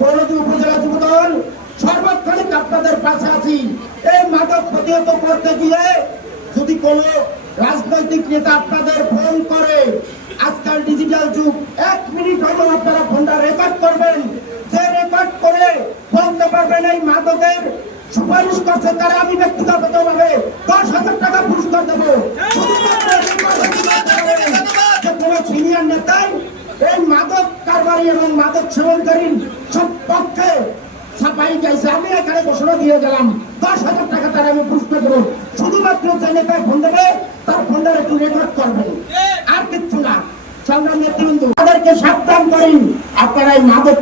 পৌরদী উপজেলা যুবদল সর্বক্ষণিক আপনাদের পাশে আছি এই মাদক প্রতিহত করতে গিয়ে যদি কোনো রাজনৈতিক নেতা আপনাদের ফোন করে আজকাল ডিজিটাল যুগ এক মিনিট হলেও আপনারা ফোনটা রেকর্ড করবেন। যে রেকর্ড করে বলতে পারবেন এই মাদকের সুপারিশ করছে তারা আমি ব্যক্তিগত ভাবে দশ হাজার টাকা পুরস্কার দেবো। কোনো সিনিয়র এই মাদক এবং মাদক সেবনকারীর সব পক্ষে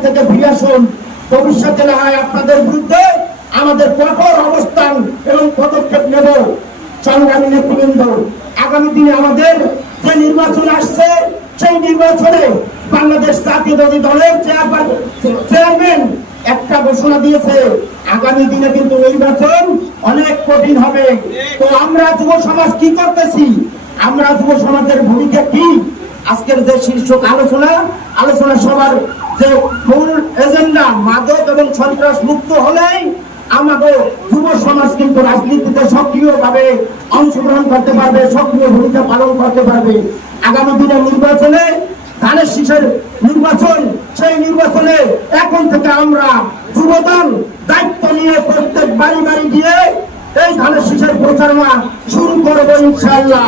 থেকে আসুন। ভবিষ্যতে হয় আপনাদের বিরুদ্ধে আমাদের কঠোর অবস্থান এবং পদক্ষেপ নেব। সংগ্রামী নেতৃবৃন্দ, আগামী দিনে আমাদের যে নির্বাচন আসছে সেই নির্বাচনে বাংলাদেশ জাতীয়বাদী দলের চেয়ারম্যান একটা ঘোষণা দিয়েছে। আগামী দিনে কিন্তু নির্বাচন অনেক কঠিন হবে। তো আমরা যুব সমাজ কি করতেছি? আমরা যুব সমাজের ভূমিকা কি? আজকের যে শীর্ষক আলোচনা আলোচনা সবার যে মূল এজেন্ডা মাদক এবং সন্ত্রাস মুক্ত হলেই আমাদের যুব সমাজ কিন্তু রাজনীতিতে সক্রিয় সক্রিয়ভাবে অংশগ্রহণ করতে পারবে, সক্রিয় ভূমিকা পালন করতে পারবে। আগামী দিনে নির্বাচনে ধানের শীষের নির্বাচন, সেই নির্বাচনে এখন থেকে আমরা যুবদল দায়িত্ব নিয়ে প্রত্যেক বাড়ি বাড়ি গিয়ে এই ধানের শীষের প্রচারণা শুরু করব ইনশাল্লাহ